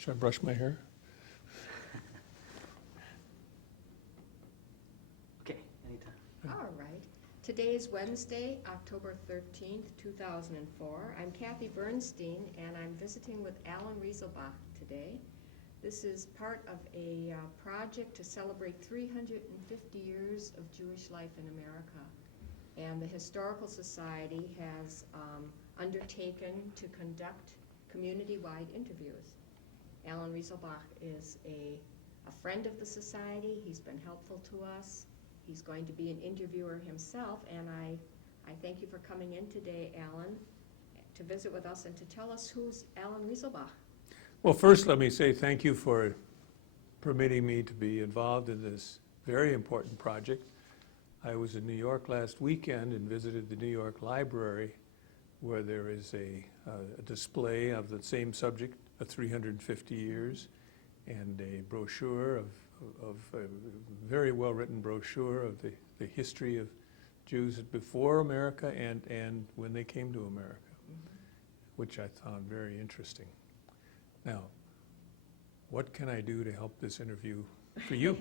Should I brush my hair? Okay, anytime. All right. Today is Wednesday, October 13th, 2004. I'm Kathy Bernstein, and I'm visiting with Alan Rieselbach today. This is part of a project to celebrate 350 years of Jewish life in America. And the Historical Society has undertaken to conduct community-wide interviews. Alan Rieselbach is a friend of the Society. He's been helpful to us. He's going to be an interviewer himself, and I thank you for coming in today, Alan, to visit with us and to tell us who's Alan Rieselbach. Well, first let me say thank you for permitting me to be involved in this very important project. I was in New York last weekend and visited the New York Library, where there is a display of the same subject, 350 years, and a brochure of a very well-written brochure of the history of Jews before America and when they came to America, which I found very interesting. Now, what can I do to help this interview for you?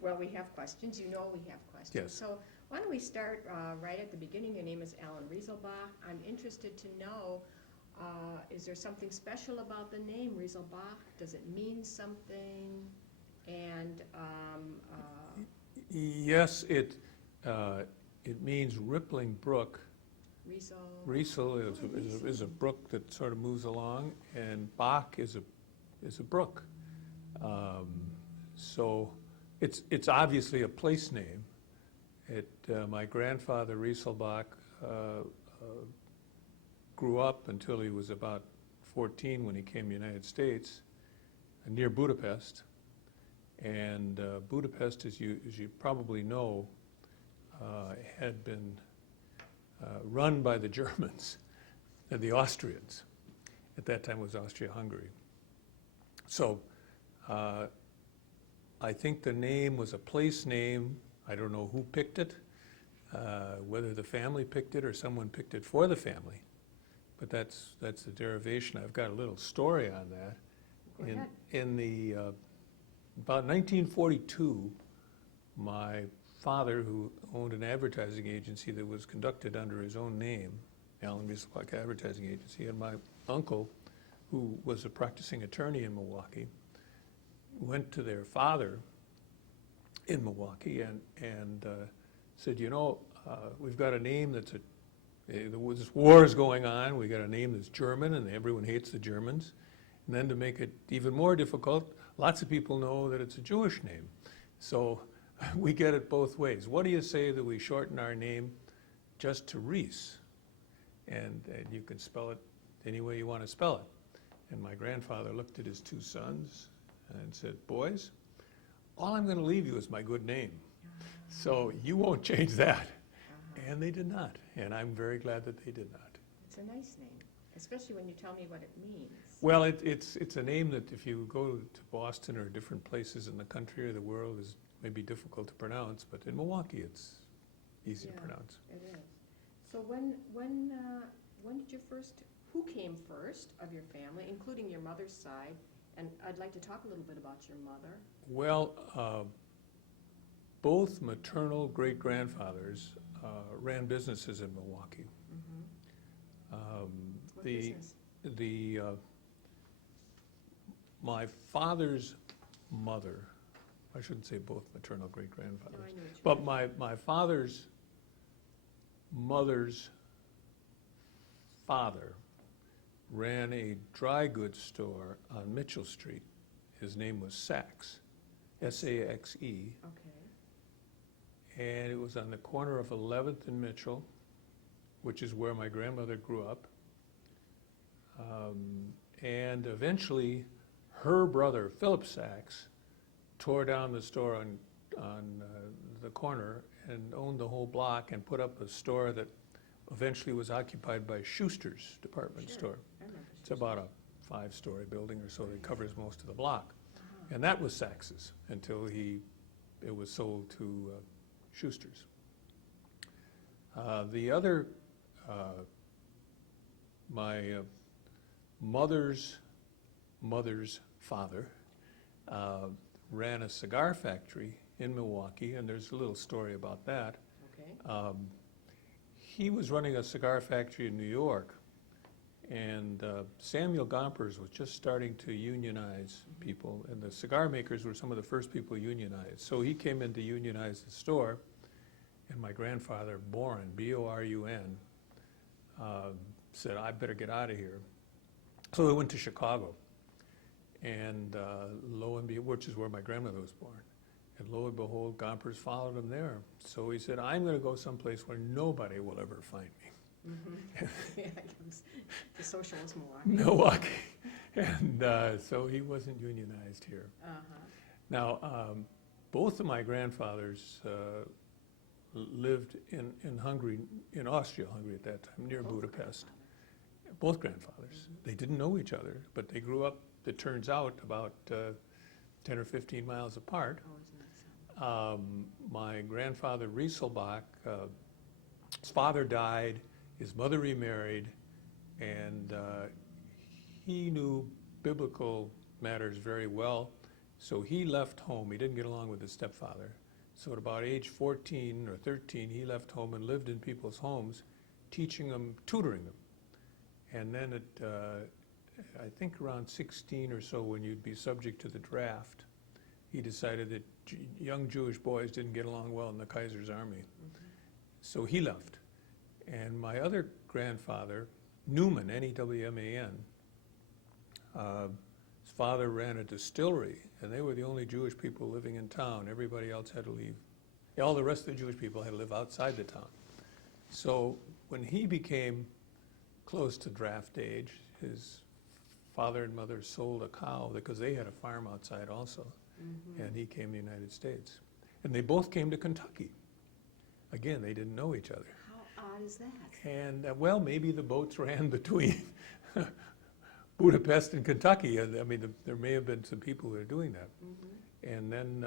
Well, we have questions. You know we have questions. Yes. So why don't we start right at the beginning. Your name is Alan Rieselbach. I'm interested to know, is there something special about the name Rieselbach? Does it mean something? And Yes, it means rippling brook. Riesel is a brook that sort of moves along, and Bach is a brook. So it's obviously a place name. My grandfather Rieselbach grew up until he was about 14 when he came to the United States, near Budapest. And Budapest, as you probably know, had been run by the Germans and the Austrians. At that time it was Austria-Hungary. So I think the name was a place name. I don't know who picked it, whether the family picked it or someone picked it for the family. But that's the derivation. I've got a little story on that. Go ahead. In the about 1942, my father, who owned an advertising agency that was conducted under his own name, Alan Rieselbach Advertising Agency, and my uncle, who was a practicing attorney in Milwaukee, went to their father in Milwaukee and said, you know, we've got a name this war is going on, we got a name that's German and everyone hates the Germans. And then to make it even more difficult, lots of people know that it's a Jewish name. So we get it both ways. What do you say that we shorten our name just to Ries? And you can spell it any way you want to spell it. And my grandfather looked at his two sons and said, boys, all I'm going to leave you is my good name. So you won't change that. And they did not. And I'm very glad that they did not. it's a nice name, especially when you tell me what it means. Well, it's a name that if you go to Boston or different places in the country or the world is maybe difficult to pronounce, but in Milwaukee it's easy to pronounce. It is. So when did you who came first of your family, including your mother's side? And I'd like to talk a little bit about your mother. Well, both maternal great-grandfathers ran businesses in Milwaukee. What business? My father's mother, I shouldn't say both maternal great-grandfathers, No, I know what you but mean. my father's mother's father ran a dry goods store on Mitchell Street. His name was Sachs, S-A-X-E, Okay. and it was on the corner of 11th and Mitchell, which is where my grandmother grew up. And eventually, her brother, Philip Sachs, tore down the store on the corner and owned the whole block and put up a store that eventually was occupied by Schuster's department Sure. store. I remember It's about a 5-story building or so that covers most of the block. And that was Sachs's until it was sold to Schuster's. The other, my mother's father ran a cigar factory in Milwaukee, and there's a little story about that. Okay. He was running a cigar factory in New York, and Samuel Gompers was just starting to unionize people, and the cigar makers were some of the first people unionized. So he came in to unionize the store, and my grandfather, Boren, B-O-R-U-N, said, I better get out of here. So he went to Chicago, and lo and behold, which is where my grandmother was born. And lo and behold, Gompers followed him there. So he said, I'm going to go someplace where nobody will ever find me. Yeah, I guess the socialist Milwaukee. And so he wasn't unionized here. Now, both of my grandfathers lived in Hungary, in Austria-Hungary at that time, near Budapest. Both grandfathers. They didn't know each other, but they grew up, it turns out, about 10 or 15 miles apart. Oh, isn't that something? My grandfather, Rieselbach, his father died, his mother remarried, and he knew biblical matters very well, so he left home. He didn't get along with his stepfather. So at about age 14 or 13, he left home and lived in people's homes, teaching them, tutoring them. And then at, I think around 16 or so, when you'd be subject to the draft, he decided that young Jewish boys didn't get along well in the Kaiser's army. So he left. And my other grandfather, Newman, N-E-W-M-A-N, his father ran a distillery, and they were the only Jewish people living in town. Everybody else had to leave. All the rest of the Jewish people had to live outside the town. So when he became close to draft age, his father and mother sold a cow because they had a farm outside also, and he came to the United States. And they both came to Kentucky. Again, they didn't know each other. How odd is that? And, well, maybe the boats ran between Budapest and Kentucky. I mean, there may have been some people who were doing that. And then,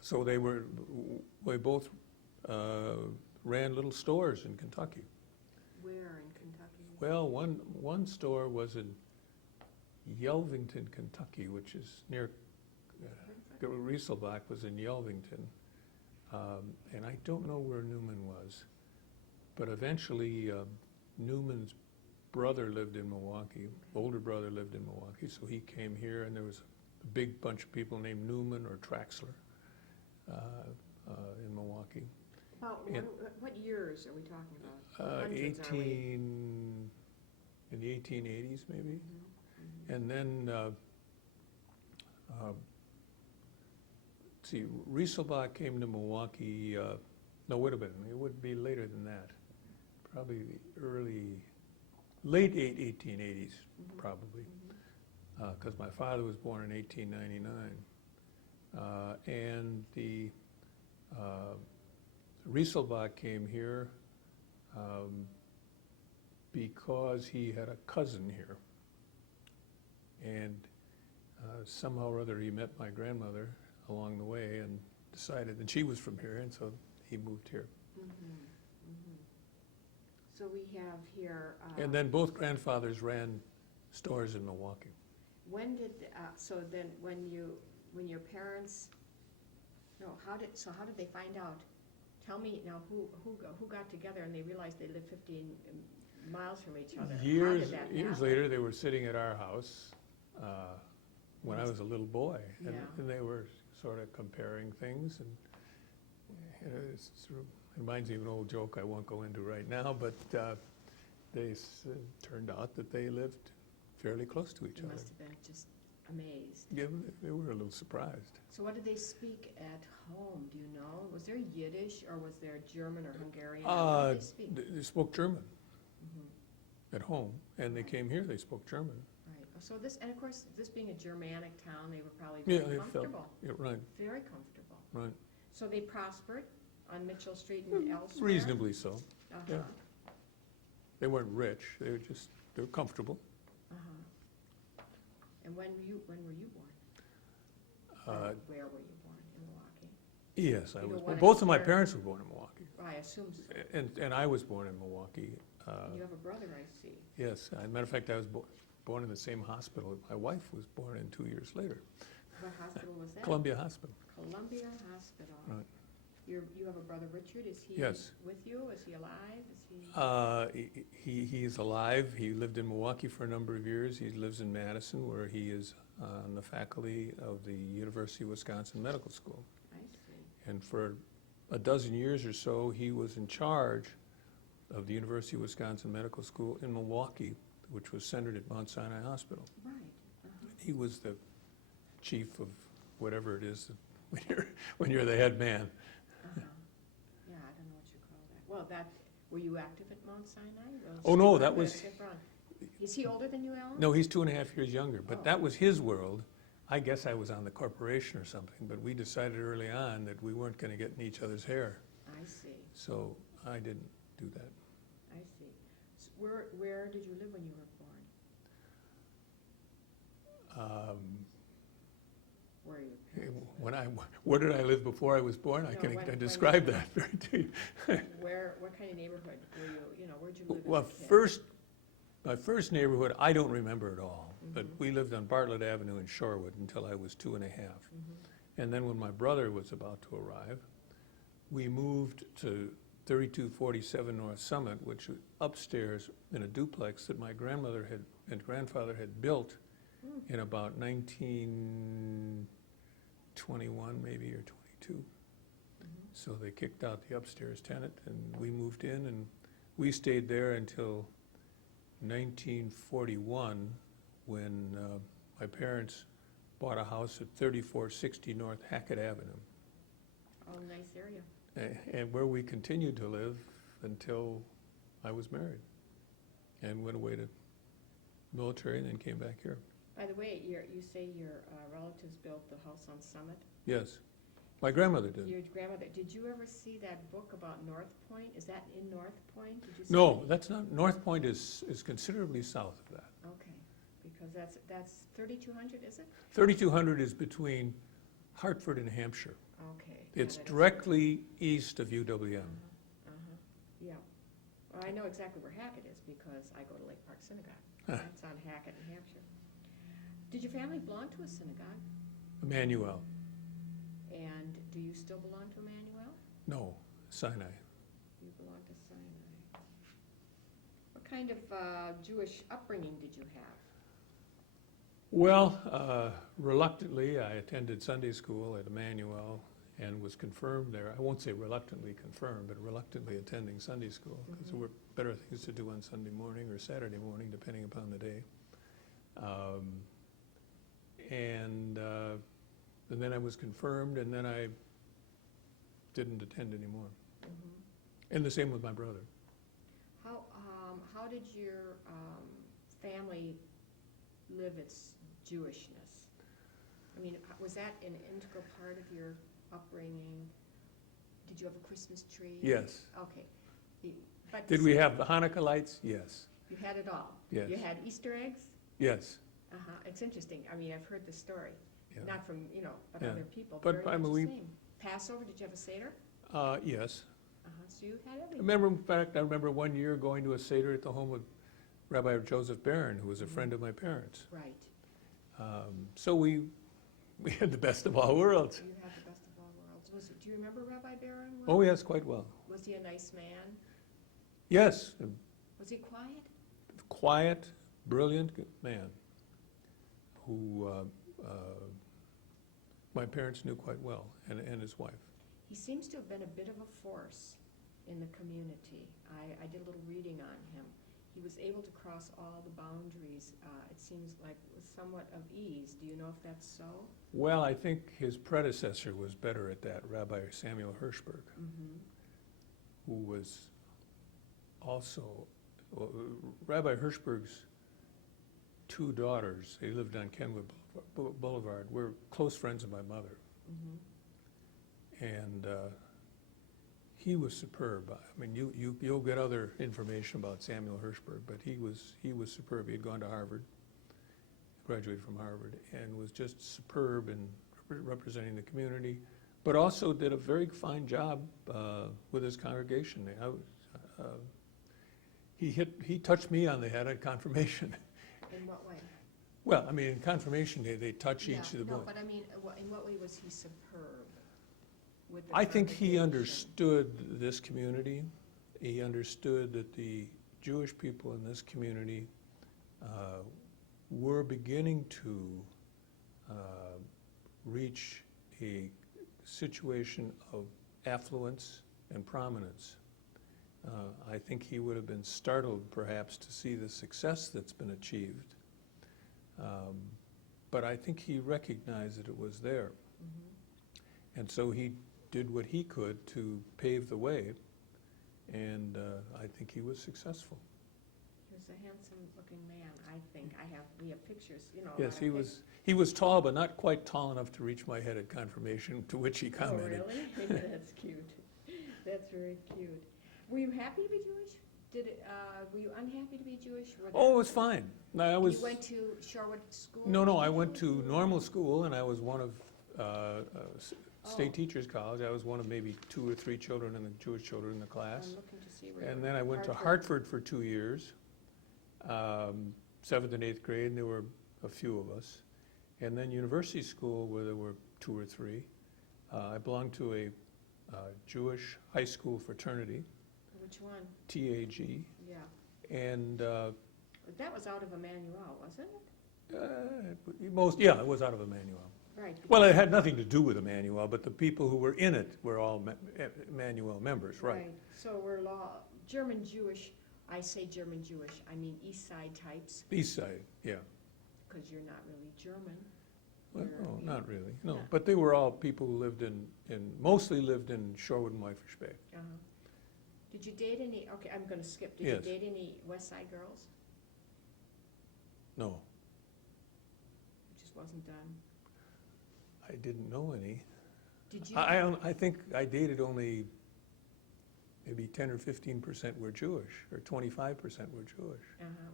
so they both ran little stores in Kentucky. Where in Kentucky? Well, one store was in Yelvington, Kentucky, which is near, Rieselbach was in Yelvington. And I don't know where Newman was, but eventually Newman's brother lived in Milwaukee, older brother lived in Milwaukee, so he came here, and there was a big bunch of people named Newman or Traxler in Milwaukee. About what years are we talking about? Hundreds, In the 1880s, maybe. And then, see, Rieselbach came to Milwaukee, no, it would be later than that. Probably the late 1880s, probably, because my father was born in 1899. And the Rieselbach came here because he had a cousin here. And somehow or other he met my grandmother along the way and decided that she was from here, and so he moved here. So we have here. And then both grandfathers ran stores in Milwaukee. When did so then when your parents? No, how did they find out? Tell me now who got together and they realized they lived 15 miles from each other. Years later, they were sitting at our house when I was a little boy, and they were sort of comparing things, and it reminds me of an old joke I won't go into right now, but they turned out that they lived fairly close to each other. Must have been just amazed. Yeah, they were a little surprised. So what did they speak at home, do you know? Was there Yiddish or was there German or Hungarian? What did they speak? They spoke German at home, and they came here, they spoke German. Right. So this, and of course, this being a Germanic town, they were probably very comfortable. Right. Very comfortable. Right. So they prospered on Mitchell Street and elsewhere? Reasonably so. Yeah. They weren't rich, they were comfortable. And when were you born? Where were you born? In Milwaukee? Yes, I was born. Both of my parents were born in Milwaukee. I assume so. And I was born in Milwaukee. You have a brother, I see. Yes, as a matter of fact, I was born. born in the same hospital that my wife was born in 2 years later, What hospital was that? Columbia Hospital. Columbia Hospital. Right. You have a brother Richard, is he Yes. with you? Is he alive? Is he? He is alive. He lived in Milwaukee for a number of years. He lives in Madison, where he is on the faculty of the University of Wisconsin Medical School. I see. And for a dozen years or so, he was in charge of the University of Wisconsin Medical School in Milwaukee, which was centered at Mount Sinai Hospital. Right. He was the chief of whatever it is when you're the head man. Yeah, I don't know what you call that. Well, were you active at Mount Sinai? Oh, no, that was- Is he older than you, Alan? No, he's 2.5 years younger, but Oh. that was his world. I guess I was on the corporation or something, but we decided early on that we weren't going to get in each other's hair, I see, so I didn't do that. I see. Where did you live when you were born? Where are you? Where did I live before I was born? I No, can when describe you- that very to you. What kind of neighborhood were you, where'd you live Well, as a kid? my first neighborhood, I don't remember at all, but Mhm. we lived on Bartlett Avenue in Shorewood until I was 2.5. And then when my brother was about to arrive, we moved to 3247 North Summit, which was upstairs in a duplex that my grandmother and grandfather had built in about 1921 maybe, or 22. So they kicked out the upstairs tenant and we moved in, and we stayed there until 1941 when my parents bought a house at 3460 North Hackett Avenue, Oh, nice area. and where we continued to live until I was married and went away to military and then came back here. By the way, you say your relatives built the house on Summit? Yes, my grandmother did. Your grandmother, did you ever see that book about North Point? Is that in North Point? Did you see No, it? that's not, North Point is considerably south of that. Okay, because that's 3200, is it? 3200 is between Hartford and Hampshire. Okay. It's yeah, that is- directly east of UWM. Yeah. Well, I know exactly where Hackett is because I go to Lake Park Synagogue. That's on Hackett, New Hampshire. Did your family belong to a synagogue? Emmanuel, And do you still belong to Emmanuel? no, Sinai. You belong to Sinai. What kind of Jewish upbringing did you have? Well, reluctantly, I attended Sunday school at Emmanuel and was confirmed there. I won't say reluctantly confirmed, but reluctantly attending Sunday school, because there were better things to do on Sunday morning or Saturday morning, depending upon the day. And then I was confirmed, and then I didn't attend anymore. And the same with my brother. How did your family live its Jewishness? I mean, was that an integral part of your upbringing? Did you have a Christmas tree? Yes. Okay. But Did we have the Hanukkah lights? Yes. You had it all? Yes. You had Easter eggs? Yes. It's interesting. I mean, I've heard the story, Yeah. not from, but Yeah. other people. But, Very I mean, much we- the same. Passover, did you have a Seder? Yes. So you had everything. I remember one year going to a Seder at the home of Rabbi Joseph Barron, who was a friend of my parents. Right. So we had the best of all worlds. You had the best of all worlds. Do you remember Rabbi Barron? Oh, yes, quite well. Was he a nice man? Yes, a Was he quiet? quiet, brilliant man who my parents knew quite well, and his wife. He seems to have been a bit of a force in the community. I did a little reading on him. He was able to cross all the boundaries, it seems like with somewhat of ease. Do you know if that's so? Well, I think his predecessor was better at that, Rabbi Samuel Hirschberg, who was also, Rabbi Hirschberg's two daughters, they lived on Kenwood Boulevard, were close friends of my mother. And he was superb. I mean, you'll get other information about Samuel Hirschberg, but he was superb. He had gone to Harvard, graduated from Harvard, and was just superb in representing the community, but also did a very fine job with his congregation. He touched me on the head at confirmation. In what way? Well, I mean, in confirmation day, they touch Yeah, each of the no, boys. but I mean, in what way was he superb with the I think he congregation? understood this community. He understood that the Jewish people in this community were beginning to reach a situation of affluence and prominence. I think he would have been startled perhaps to see the success that's been achieved. But I think he recognized that it was there. Mhm. And so he did what he could to pave the way, and I think he was successful. He was a handsome-looking man, I think. We have pictures, you know. Yes, he was tall, but not quite tall enough to reach my head at confirmation, to which he commented. Oh, really? That's cute. That's very cute. Were you happy to be Jewish? Were you unhappy to be Jewish? Oh, it was fine. No, I was. You went to Shorewood School? No, I went to normal school, and I was one of State Oh. Teachers College. I was one of maybe 2 or 3 children in the Jewish children in the class. I'm looking to see where. And then I went to Hartford for 2 years, 7th and 8th grade, and there were a few of us. And then university school, where there were 2 or 3. I belonged to a Jewish high school fraternity, Which one? TAG, Yeah. and But that was out of Emmanuel, wasn't it? it was out of Emmanuel. Right. Well, it had nothing to do with Emmanuel, but the people who were in it were all Emmanuel members, right? So we're German Jewish, I say German Jewish, I mean East Side types, East Side, yeah. because you're not really German. Well, You're- no, not really, no. Yeah. But they were all people who lived mostly lived in Shorewood and Whitefish Bay. Uh-huh. Did you date any, okay, I'm gonna skip, did Yes. you date any West Side girls? No, It just wasn't done. I didn't know any. Did you? I think I dated only maybe 10 or 15% were Jewish, or 25% were Jewish.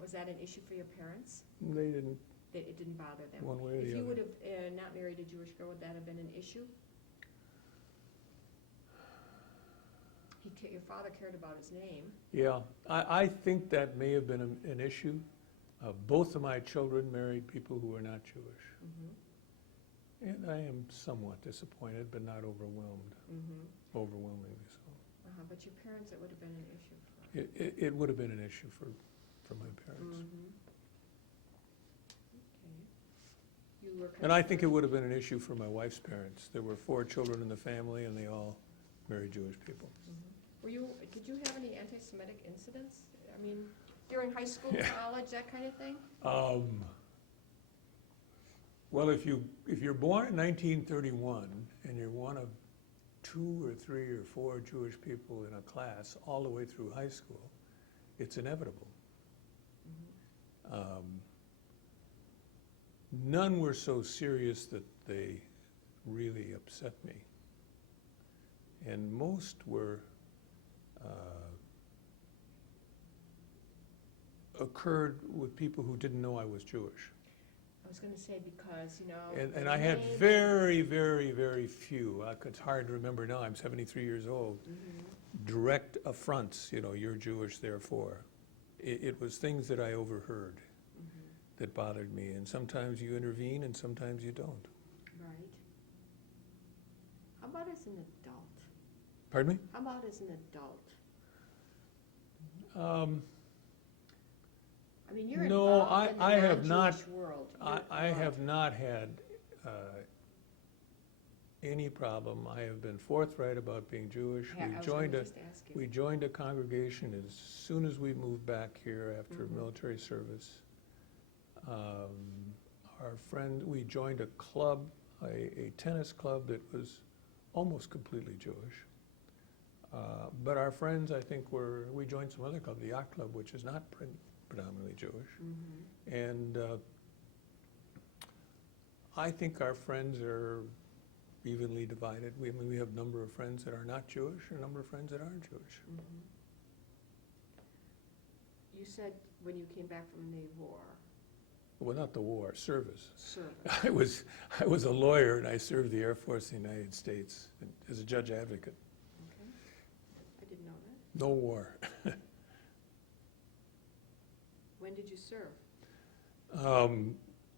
Was that an issue for your parents? They didn't, It didn't bother them? one way or If the you other. would have not married a Jewish girl, would that have been an issue? Your father cared about his name. Yeah, I think that may have been an issue. Both of my children married people who were not Jewish. Mm-hmm. And I am somewhat disappointed, but not overwhelmed, Mm-hmm. overwhelmingly so. But your parents, it would have been an issue for. It would have been an issue for my parents. Mm-hmm. Okay. You were. And I think it would have been an issue for my wife's parents. There were 4 children in the family, and they all married Jewish people. Mhm. Did you have any anti-Semitic incidents? I mean, during high school, Yeah. college, that kind of thing? Well, if you're born in 1931 and you're one of 2 or 3 or 4 Jewish people in a class all the way through high school, it's inevitable. Mhm. None were so serious that they really upset me. And most were occurred with people who didn't know I was Jewish. I was going to say because, you know. And I had very, very, very few, it's hard to remember now, I'm 73 years old, Mhm. direct affronts, you're Jewish, therefore. It was things that I overheard Mhm. that bothered me, and sometimes you intervene and sometimes you don't. Right. How about as an adult? Pardon me? How about as an adult? I mean, you're No, involved in the I have not- non-Jewish world. I have not had any problem. I have been forthright about being Jewish. I was going to just ask you. We joined a congregation as soon as we moved back here after Mhm. military service. We joined a club, a tennis club that was almost completely Jewish. But our friends, I think, we joined some other club, the Yacht Club, which is not predominantly Jewish. Mhm. And I think our friends are evenly divided. We have a number of friends that are not Jewish and a number of friends that aren't Jewish. Mhm. You said when you came back from the war, Well, not the war, service. service. I was a lawyer and I served the Air Force in the United States as a judge advocate. Okay. I didn't know that. No war. When did you serve? Um,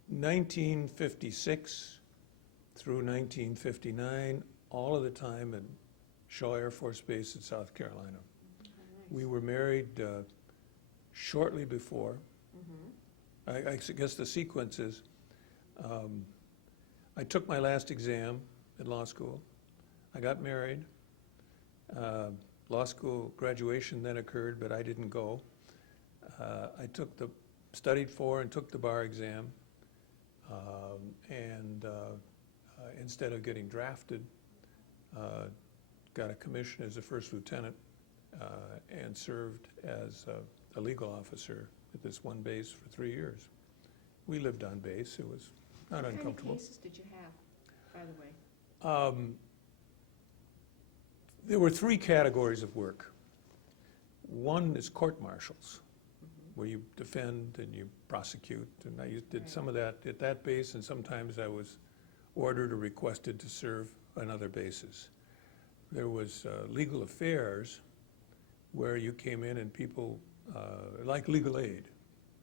1956 through 1959, all of the time at Shaw Air Force Base in South Carolina. We were married shortly before. I guess the sequence is, I took my last exam at law school. I got married. Law school graduation then occurred, but I didn't go. I studied for and took the bar exam. Instead of getting drafted, got a commission as a first lieutenant and served as a legal officer at this one base for 3 years. We lived on base. It was not uncomfortable. What kind of cases did you have, by the way? There were 3 categories of work. One is court martials, where you defend and you prosecute, and I did some of that at that base, and sometimes I was ordered or requested to serve on other bases. There was legal affairs, where you came in and people, like legal aid,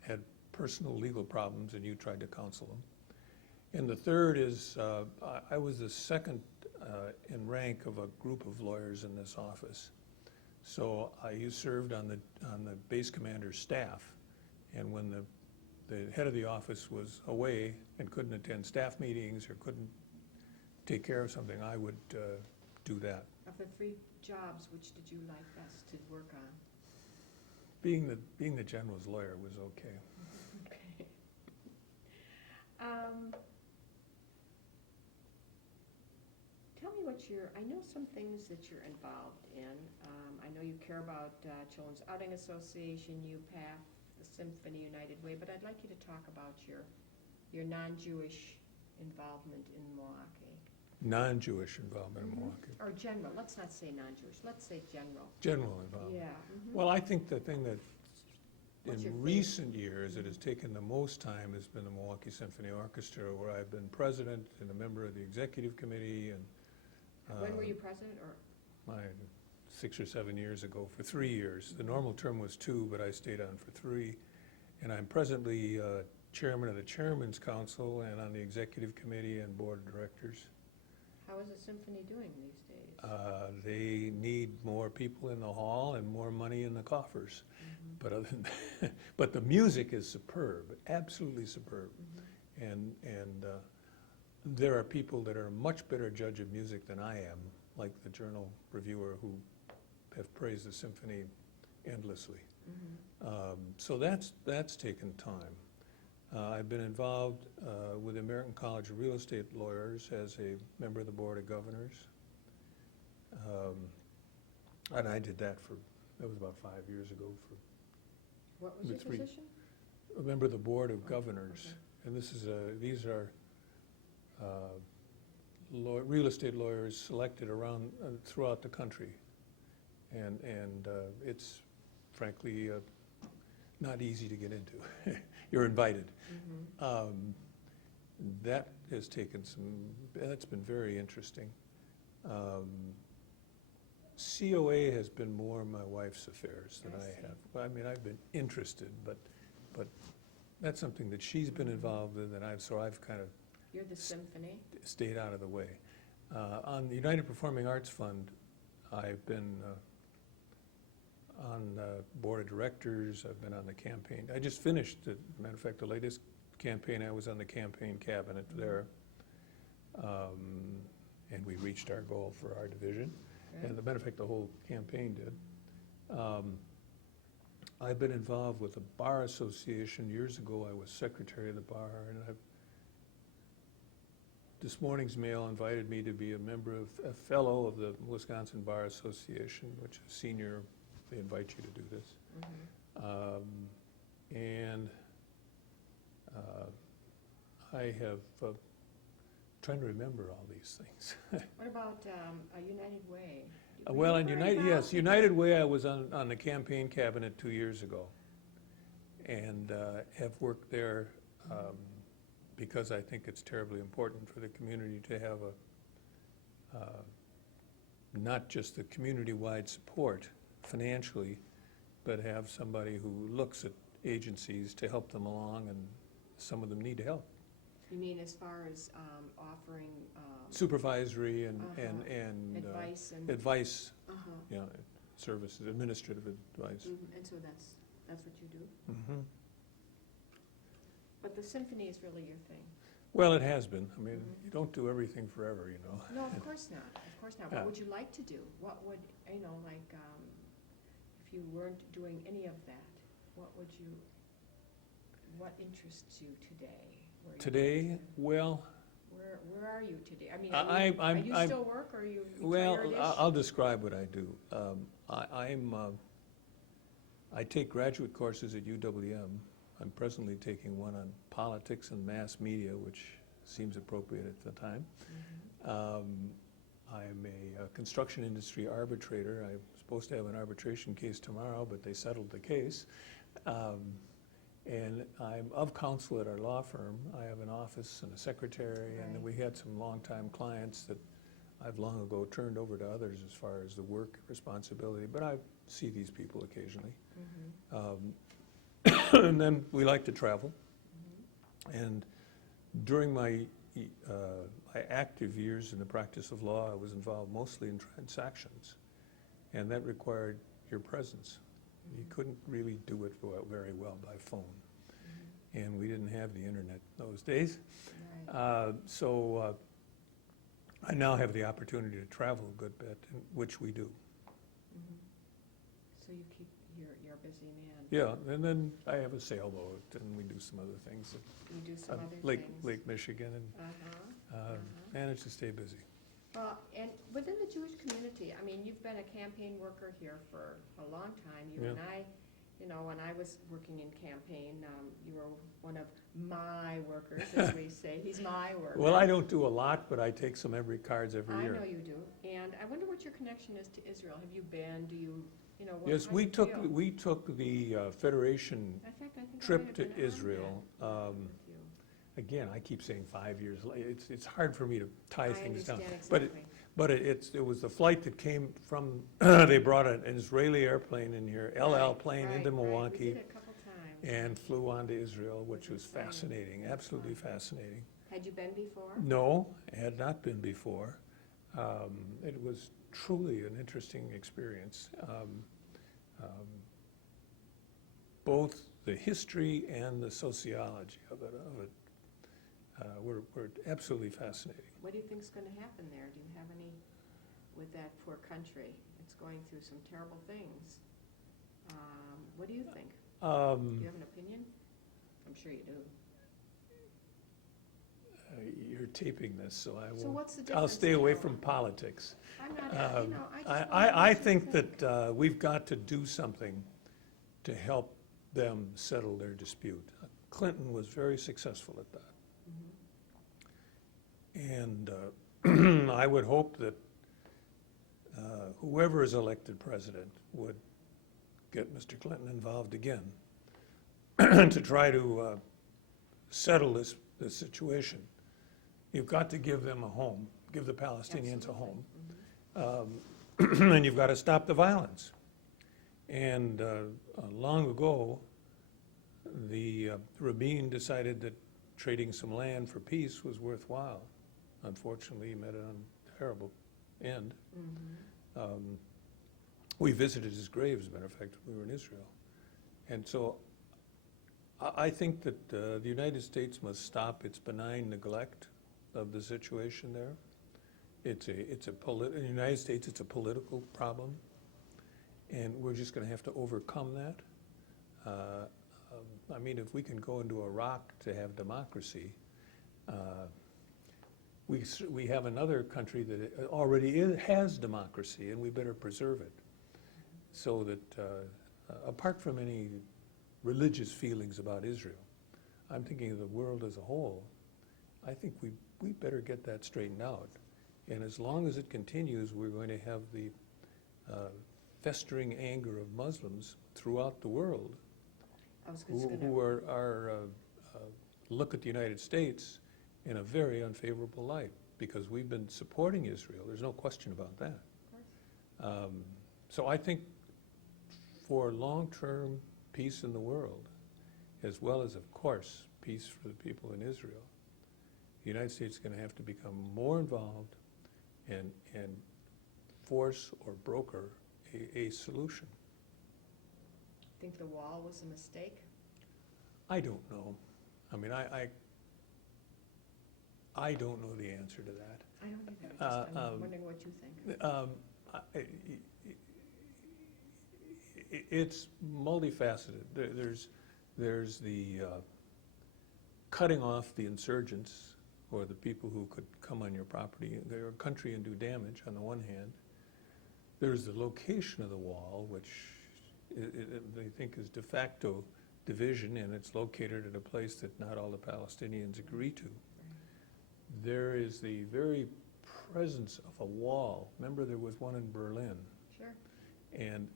had personal legal problems and you tried to counsel them. And the third is, I was the second in rank of a group of lawyers in this office. So you served on the base commander's staff, and when the head of the office was away and couldn't attend staff meetings or couldn't take care of something, I would do that. Of the 3 jobs, which did you like best to work on? Being the general's lawyer was okay. Okay. Tell me I know some things that you're involved in. I know you care about Children's Outing Association, UPAF, the Symphony United Way, but I'd like you to talk about your non-Jewish involvement in Milwaukee. Non-Jewish involvement in Milwaukee. Or general, let's not say non-Jewish, let's say general. General involvement. Yeah. Well, I think the thing that What's your in recent years it has taken the most time has been the Milwaukee Symphony Orchestra, where I've been president and a member of the executive committee. And when were you president, or? 6 or 7 years ago, for 3 years. The normal term was 2, but I stayed on for 3. And I'm presently chairman of the Chairman's Council and on the executive committee and board of directors. How is the symphony doing these days? They need more people in the hall and more money in the coffers. But other than that, but the music is superb, absolutely superb. And there are people that are a much better judge of music than I am, like the journal reviewer, who have praised the symphony endlessly. So that's taken time. I've been involved with the American College of Real Estate Lawyers as a member of the Board of Governors. And I did that was about 5 years ago. What was your position? A member of the Board of Governors. Okay. And these are real estate lawyers selected around throughout the country. And it's frankly not easy to get into. You're invited. That has taken that's been very interesting. COA has been more my wife's affairs than I have. I mean, I've been interested, but that's something that she's been involved in, and I've kind of You're the symphony? Stayed out of the way. On the United Performing Arts Fund, I've been on the board of directors. I've been on the campaign. I just finished, as a matter of fact, the latest campaign. I was on the campaign cabinet there, and we reached our goal for our division. Right. And as a matter of fact, the whole campaign did. I've been involved with the Bar Association. Years ago, I was secretary of the bar, and this morning's mail invited me to be a fellow of the Wisconsin Bar Association, which is senior. They invite you to do this. I have trying to remember all these things. What about United Way? Well, in United Way, I was on the campaign cabinet 2 years ago, and have worked there because I think it's terribly important for the community to have not just the community-wide support financially, but have somebody who looks at agencies to help them along and some of them need help. You mean as far as offering Supervisory and advice and advice, uh-huh. you know, services, administrative advice. And so that's what you do. Mhm. But the symphony is really your thing. Well, it has been. I mean, Mhm. you don't do everything forever, you know. No, of course not. Of course not. Yeah. What would you like to do? What would like if you weren't doing any of that? What interests you today? Where you Today, want to- well, Where are you today? I mean, I'm- are you I'm- still work or are you well, retired-ish? I'll describe what I do. I take graduate courses at UWM. I'm presently taking one on politics and mass media, which seems appropriate at the time. Mhm. I'm a construction industry arbitrator. I'm supposed to have an arbitration case tomorrow, but they settled the case. And I'm of counsel at our law firm. I have an office and a secretary, and then Right. we had some longtime clients that I've long ago turned over to others as far as the work responsibility, but I see these people occasionally. Mhm. And then we like to travel. Mhm. And during my active years in the practice of law, I was involved mostly in transactions, and that required your presence. You couldn't really do it very well by phone, Mhm. and we didn't have the internet those days. Right. So I now have the opportunity to travel a good bit, which we do. Mhm. So you keep, you're a busy man. Yeah, and then I have a sailboat, and we do some other things. You do some other Lake things. Michigan, and Uh-huh. manage to stay busy. Well, and within the Jewish community, I mean, you've been a campaign worker here for a long time. You Yeah. and I, when I was working in campaign, you were one of my workers, as we say. He's my worker. Well, I don't do a lot, but I take some cards every I year. know you do. And I wonder what your connection is to Israel. Have you been? Do you, Yes, how do we you took feel? the Federation. In fact, I think I trip might have to been on Israel, that with you. Again, I keep saying 5 years late. It's hard for me to tie things down. I understand But exactly. But it was the flight that came from, they brought an Israeli airplane in here, El Al Right, plane right, into right. We Milwaukee, did it a couple times. and flew on to Israel, which was Insane. fascinating, absolutely fascinating. Had you been before? No, had not been before. It was truly an interesting experience. Both the history and the sociology of it were absolutely fascinating. What do you think's going to happen there? Do you have any, with that poor country? It's going through some terrible things. What do you think? Do you have an opinion? I'm sure you do. You're taping this, so I So will. what's the I'll difference, stay away Carol? from politics. I'm not, I just I think that we've got to do something to help them settle their dispute. Clinton was very successful at that. And I would hope that whoever is elected president would get Mr. Clinton involved again to try to settle this situation. You've got to give them a home, give the Palestinians a home. And you've got to stop the violence. And long ago, the Rabin decided that trading some land for peace was worthwhile. Unfortunately, he met a terrible end. We visited his grave, as a matter of fact, when we were in Israel. And so I think that the United States must stop its benign neglect of the situation there. In the United States, it's a political problem, and we're just going to have to overcome that. I mean, if we can go into Iraq to have democracy, we have another country that already has democracy, and we better preserve it. So that, apart from any religious feelings about Israel, I'm thinking of the world as a whole. I think we better get that straightened out. And as long as it continues, we're going to have the festering anger of Muslims throughout the world who look at the United States in a very unfavorable light, because we've been supporting Israel. There's no question about that. So I think for long-term peace in the world as well as, of course, peace for the people in Israel, the United States is going to have to become more involved and force or broker a solution. Think the wall was a mistake? I don't know. I mean, I don't know the answer to that. I don't either. I'm wondering what you think. It's multifaceted. There's the cutting off the insurgents or the people who could come on your property, their country, and do damage on the one hand. There's the location of the wall, which they think is de facto division, and it's located at a place that not all the Palestinians agree to. There is the very presence of a wall. Remember, there was one in Berlin. Sure. And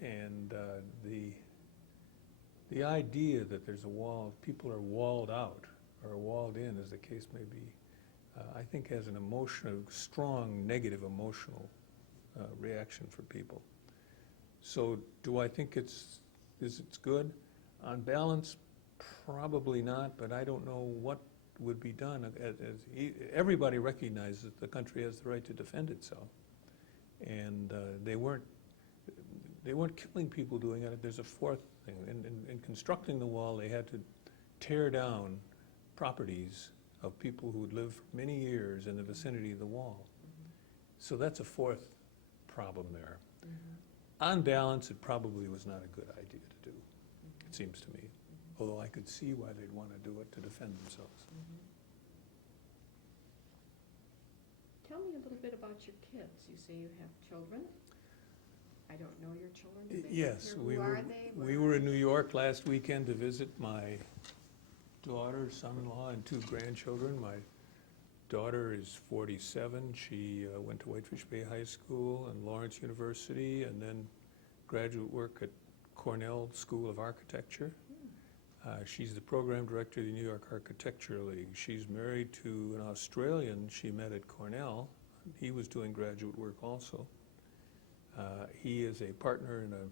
the idea that there's a wall, people are walled out or walled in, as the case may be, I think has an strong negative emotional reaction for people. So do I think it's good? On balance, probably not, but I don't know what would be done. Everybody recognizes that the country has the right to defend itself, and they weren't killing people doing it. There's a fourth thing. In constructing the wall, they had to tear down properties of people who had lived for many years in the vicinity of the wall. So that's a fourth problem there. On balance, it probably was not a good idea to do, it seems to me, although I could see why they'd want to do it to defend themselves. Tell me a little bit about your kids. You say you have children. I don't know your children. Do they Yes, live here? Who are they? we were in New York last weekend to visit my daughter, son-in-law, and 2 grandchildren. My daughter is 47. She went to Whitefish Bay High School and Lawrence University, and then graduate work at Cornell School of Architecture. She's the program director of the New York Architecture League. She's married to an Australian she met at Cornell. He was doing graduate work also. He is a partner in an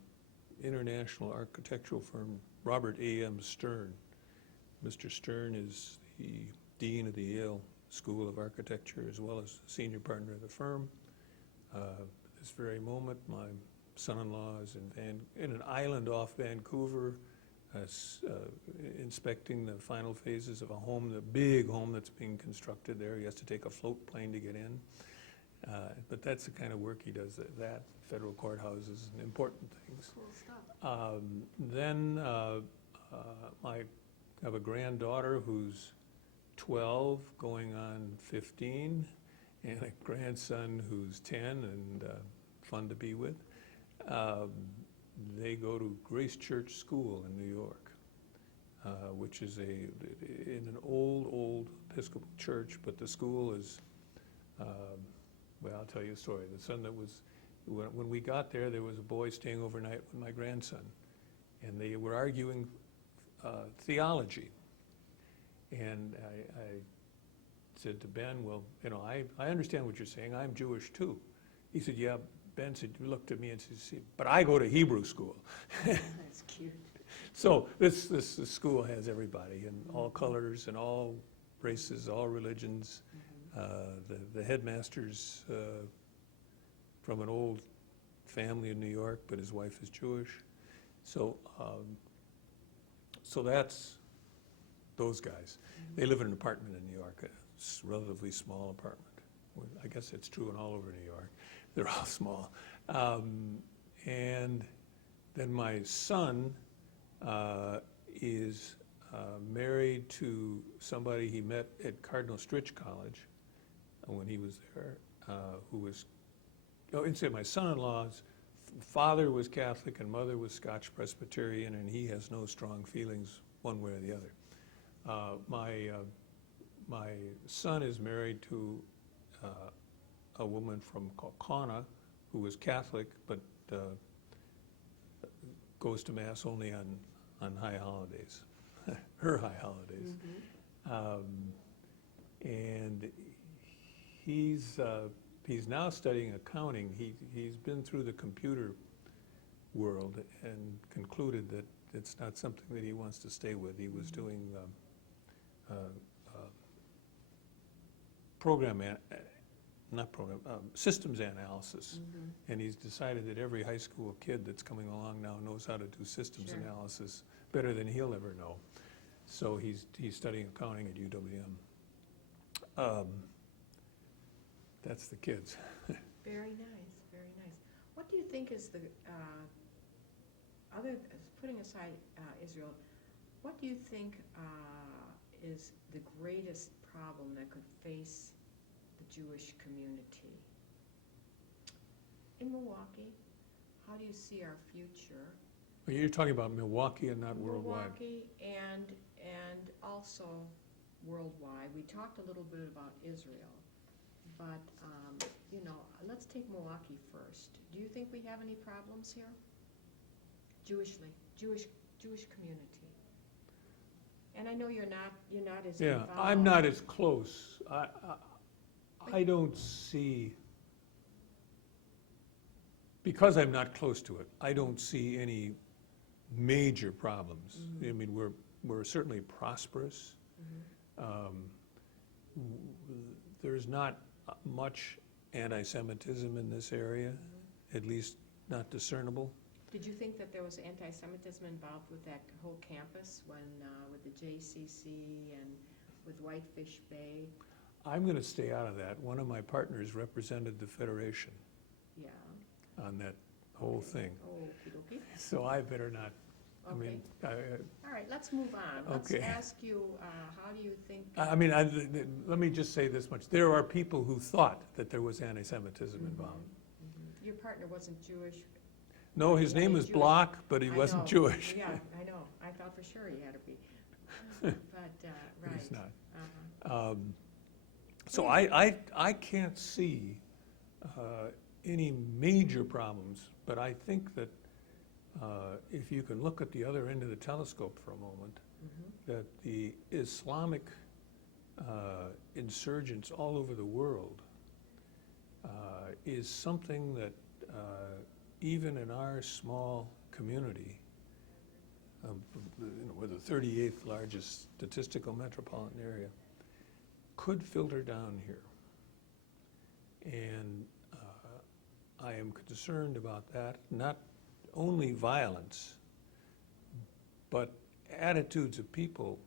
international architectural firm, Robert A.M. Stern. Mr. Stern is the dean of the Yale School of Architecture, as well as senior partner of the firm. At this very moment, my son-in-law is in an island off Vancouver, inspecting the final phases of a home, the big home that's being constructed there. He has to take a float plane to get in. But that's the kind of work he does, that federal courthouses and important things. Cool stuff. Then I have a granddaughter who's 12, going on 15, and a grandson who's 10 and fun to be with. They go to Grace Church School in New York, which is in an old Episcopal church, but the school is, well, I'll tell you a story. The son that was, when we got there was a boy staying overnight with my grandson, and they were arguing theology. And I said to Ben, well, I understand what you're saying. I'm Jewish too. He said, yeah. Ben said, looked at me and said, but I go to Hebrew school. That's cute. So this school has everybody in all colors and all races, all religions. The headmaster's from an old family in New York, but his wife is Jewish. So that's those guys. They live in an apartment in New York, a relatively small apartment. I guess it's true in all over New York. They're all small. And then my son is married to somebody he met at Cardinal Stritch College when he was there, who was, my son-in-law's father was Catholic and mother was Scotch Presbyterian, and he has no strong feelings one way or the other. My son is married to a woman from Kaukauna who was Catholic, but goes to Mass only on high holidays, her high holidays. And he's now studying accounting. He's been through the computer world and concluded that it's not something that he wants to stay with. He was doing systems analysis. And he's decided that every high school kid that's coming along now knows how to do systems Sure. analysis better than he'll ever know. So he's studying accounting at UWM. That's the kids. Very nice, very nice. What do you think is the, putting aside Israel, what do you think is the greatest problem that could face the Jewish community? In Milwaukee, how do you see our future? Well, you're talking about Milwaukee and not worldwide. Milwaukee and also worldwide. We talked a little bit about Israel, but let's take Milwaukee first. Do you think we have any problems here? Jewish community. And I know you're not as Yeah, involved. I'm not as close. I don't see, because I'm not close to it, I don't see any major problems. I mean, we're certainly prosperous. There's not much anti-Semitism in this area, at least not discernible. Did you think that there was anti-Semitism involved with that whole campus when, with the JCC and with Whitefish Bay? I'm going to stay out of that. One of my partners represented the Federation Yeah. on that whole thing. Oh, okey-dokey. So I better not, I Okay. mean, All right, let's move on. Let's Okay. ask you, how do you think? let me just say this much. There are people who thought that there was anti-Semitism involved. Your partner wasn't Jewish. No, his name Why was Jewish? Block, but he I wasn't know. Jewish. Yeah, I know. I thought for sure he had to be. But, right. He's not. Uh-huh. So I can't see any major problems, but I think that if you can look at the other end of the telescope for a moment, that the Islamic insurgents all over the world is something that even in our small community, we're the 38th largest statistical metropolitan area, could filter down here. And I am concerned about that, not only violence, but attitudes of people,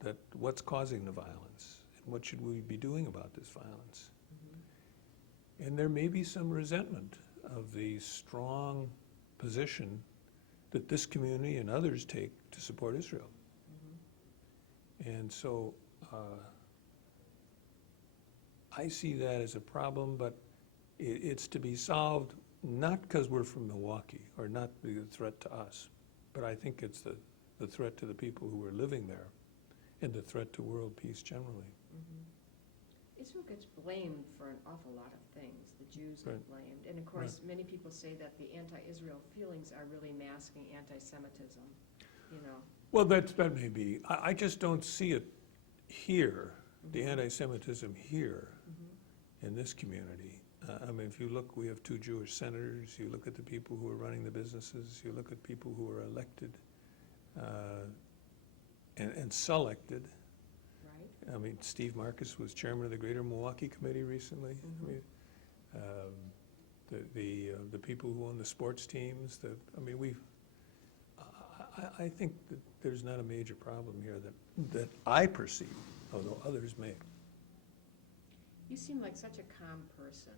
that what's causing the violence, and what should we be doing about this violence. And there may be some resentment of the strong position that this community and others take to support Israel. And so I see that as a problem, but it's to be solved not because we're from Milwaukee or not be a threat to us, but I think it's the threat to the people who are living there and the threat to world peace generally. Israel gets blamed for an awful lot of things. The Jews get Right. blamed. And of course, many people say that the anti-Israel feelings are really masking anti-Semitism, Well, that may be. I just don't see it here, the anti-Semitism here in this community. I mean, if you look, we have 2 Jewish senators, you look at the people who are running the businesses, you look at people who are elected and selected. right? I mean, Steve Marcus was chairman of the Greater Milwaukee Committee recently. I mean, the people who own the sports teams, I think that there's not a major problem here that I perceive, although others may. You seem like such a calm person.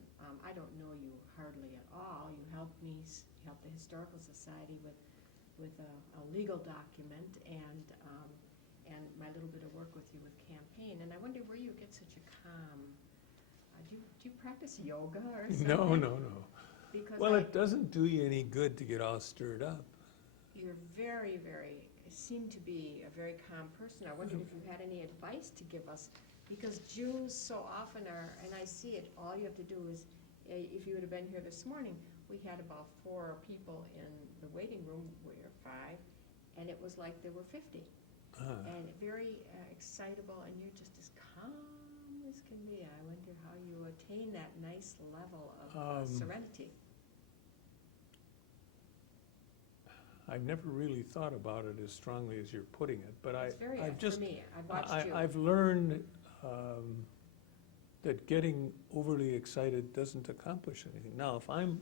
I don't know you hardly at all. You helped me help the Historical Society with a legal document and my little bit of work with you with campaign. And I wonder where you get such a calm. Do you practice yoga or something? No. Because Well, it doesn't do you any good to get all stirred up. you're very, seem to be a very calm person. I wondered if you had any advice to give us, because Jews so often are, and I see it, all you have to do is, if you would have been here this morning, we had about 4 people in the waiting room, we were 5, and it was like there were 50. And very excitable, and you're just as calm as can be. I wonder how you attain that nice level of serenity. I've never really thought about it as strongly as you're putting it, but It's very, I've just, for me, I've watched you. I've learned that getting overly excited doesn't accomplish anything. Now, if I'm,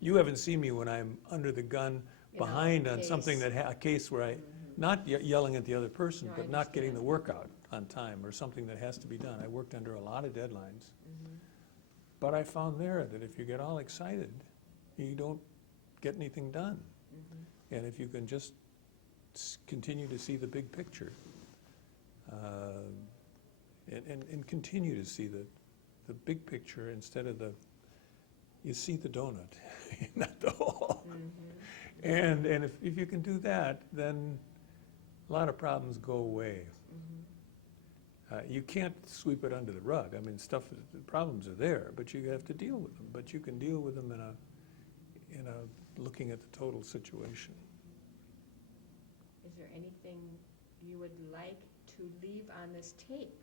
you haven't seen me when I'm under the gun You know, behind on case. something that, a case where I, not yelling at the other person, No, I but not getting the understand. work out on time or something that has to be done. I worked under a lot of deadlines. Mhm. But I found there that if you get all excited, you don't get anything done. Mhm. And if you can just continue to see the big picture, and continue to see the big picture instead of you see the donut, not the hole. Mhm. And if you can do that, then a lot of problems go away. Mhm. You can't sweep it under the rug. I mean, the problems are there, but you have to deal with them. But you can deal with them in a looking at the total situation. Is there anything you would like to leave on this tape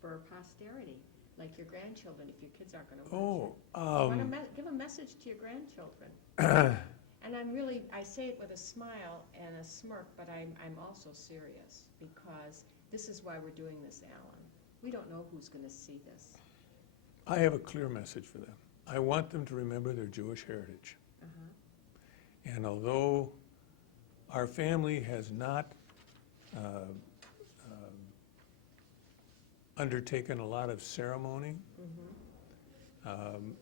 for posterity, like your grandchildren, if your kids aren't going to watch it? Give a message to your grandchildren. And I say it with a smile and a smirk, but I'm also serious, because this is why we're doing this, Alan. We don't know who's going to see this. I have a clear message for them. I want them to remember their Jewish heritage. Uh-huh. And although our family has not undertaken a lot of ceremony,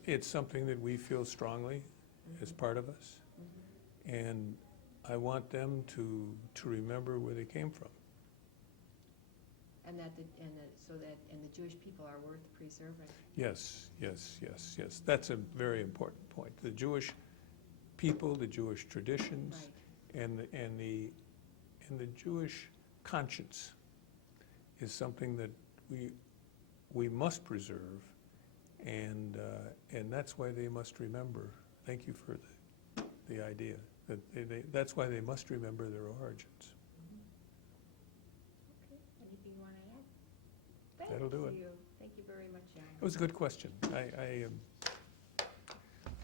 it's something that we feel strongly as part of us. And I want them to remember where they came from. And the Jewish people are worth preserving. Yes, yes, yes, yes. That's a very important point. The Jewish people, the Jewish traditions, Right. and the Jewish conscience is something that we must preserve, and that's why they must remember. Thank you for the idea that that's why they must remember their origins. Okay, anything you want to add? That'll do it. Thank you very much, Alan. It was a good question.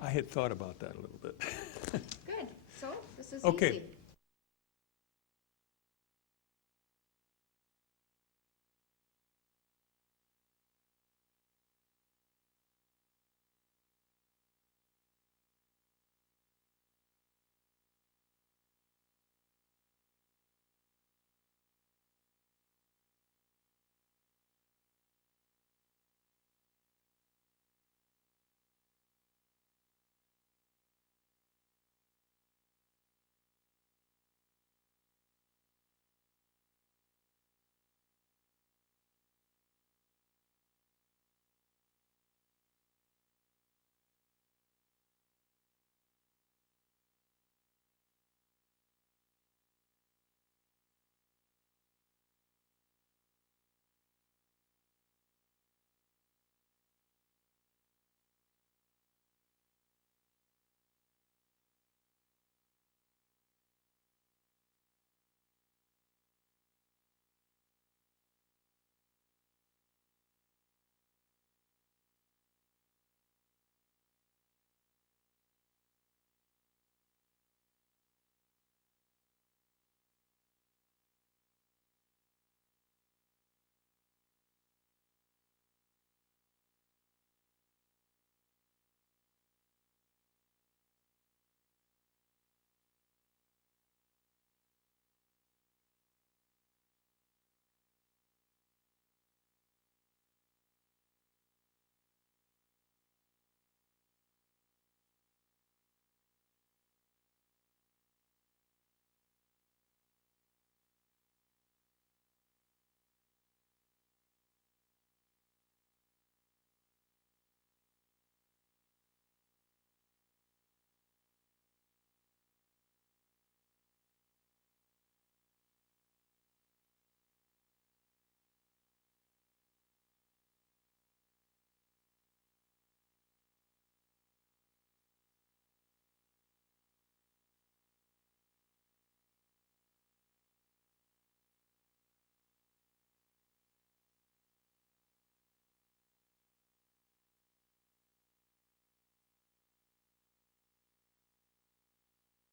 I had thought about that a little bit. Good, so this is Okay. easy.